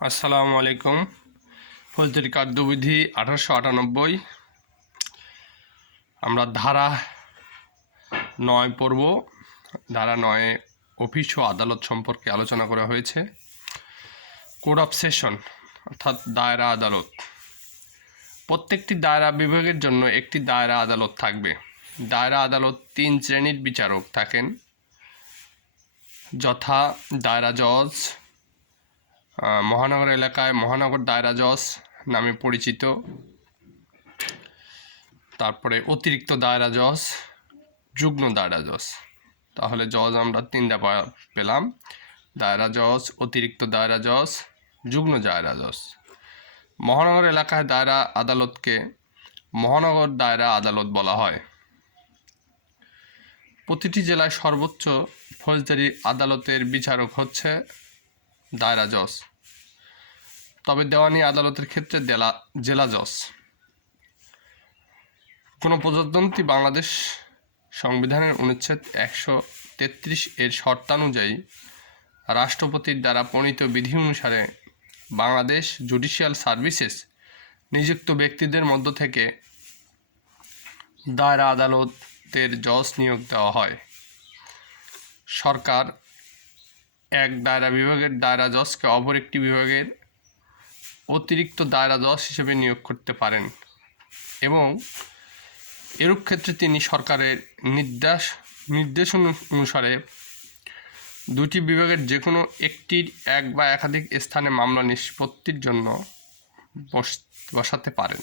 আসসালামু আলাইকুম। ফৌজদারি কার্যবিধি 1898 আমরা ধারা 9 পড়ব। ধারা 9 অফিস ও আদালত সম্পর্কে আলোচনা করা হয়েছে। কোড অফ সেশন অর্থাৎ দায়রা আদালত। প্রত্যেকটি দায়রা বিভাগের জন্য একটি দায়রা আদালত থাকবে। দায়রা আদালত 3 শ্রেণীর বিচারক থাকেন, যথা দায়রা জজ, মহানগর এলাকায় মহানগর দায়রা জজ নামে পরিচিত, তারপরে অতিরিক্ত দায়রা জজ, যুগ্ম দায়রা জজ। তাহলে জজ আমরা 3টা পেলাম: দায়রা জজ, অতিরিক্ত দায়রা জজ, যুগ্ম দায়রা জজ। মহানগর এলাকায় দায়রা আদালতকে মহানগর দায়রা আদালত বলা হয়। প্রতিটি জেলায় সর্বোচ্চ ফৌজদারি আদালতের বিচারক হচ্ছে দায়রা জজ, তবে দেওয়ানি আদালতের ক্ষেত্রে জেলা জজ। কোনো প্রজাতন্ত্রী বাংলাদেশ সংবিধানের অনুচ্ছেদ 133 এর শর্তানুযায়ী রাষ্ট্রপতির দ্বারা প্রণীত বিধি অনুসারে বাংলাদেশ জুডিশিয়াল সার্ভিসেস নিযুক্ত ব্যক্তিদের মধ্য থেকে দায়রা আদালতের জজ নিয়োগ দেওয়া হয়। সরকার এক দায়রা বিভাগের দায়রা জজকে অপর একটি বিভাগের অতিরিক্ত দায়রা জজ হিসেবে নিয়োগ করতে পারেন এবং এরূপ ক্ষেত্রে তিনি সরকারের নির্দেশ অনুসারে দুটি বিভাগের যে কোনো একটির এক বা একাধিক স্থানে মামলা নিষ্পত্তির জন্য বসাতে পারেন।